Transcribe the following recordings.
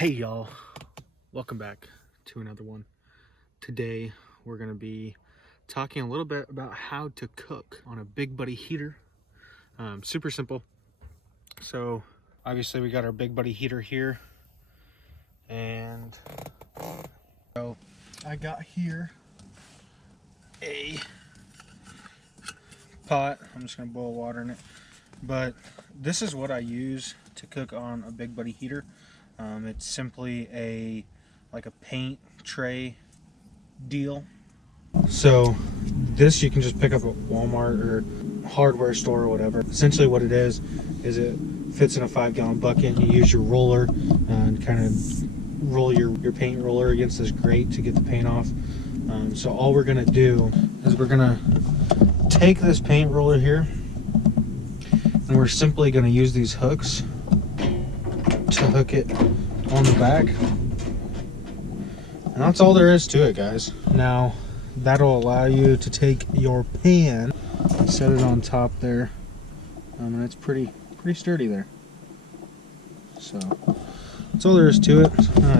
Hey y'all, welcome back to another one. Today we're going to be talking a little bit about how to cook on a Big Buddy heater. Super simple. So obviously we got our Big Buddy heater here, and so I got here a pot. I'm just going to boil water in it, but this is what I use to cook on a Big Buddy heater. It's simply a paint tray deal. So this you can just pick up at Walmart or hardware store or whatever. Essentially what it is it fits in a 5-gallon bucket, and you use your roller and kind of roll your paint roller against this grate to get the paint off. So all we're gonna do is we're gonna take this paint roller here, and we're simply gonna use these hooks to hook it on the back. And that's all there is to it, guys. Now that'll allow you to take your pan, set it on top there, and it's pretty sturdy there. So that's all there is to it.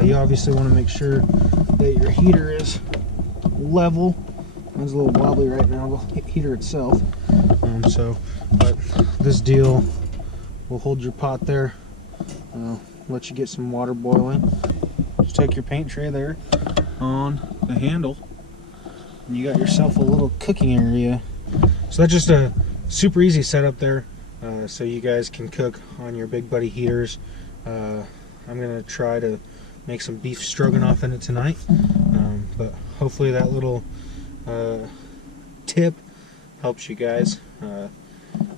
You obviously want to make sure that your heater is level. Mine's a little wobbly right now, the heater itself. But this deal will hold your pot there, let you get some water boiling. Just take your paint tray there on the handle, and you got yourself a little cooking area. So that's just a super easy setup there, so you guys can cook on your Big Buddy heaters. I'm gonna try to make some beef stroganoff in it tonight, but hopefully that little tip helps you guys.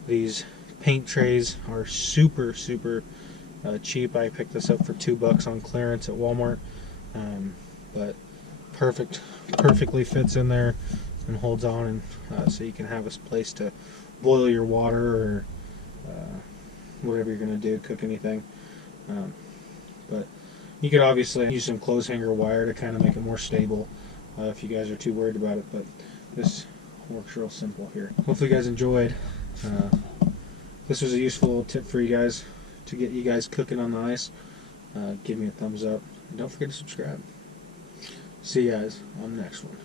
These paint trays are super cheap. I picked this up for $2 on clearance at Walmart, but perfectly fits in there and holds on, and so you can have a place to boil your water or whatever you're going to do, cook anything. But you could obviously use some clothes hanger wire to kind of make it more stable if you guys are too worried about it, but this works real simple here. Hopefully you guys enjoyed. This was a useful little tip for you guys to get you guys cooking on the ice. Give me a thumbs up, and don't forget to subscribe. See you guys on the next one.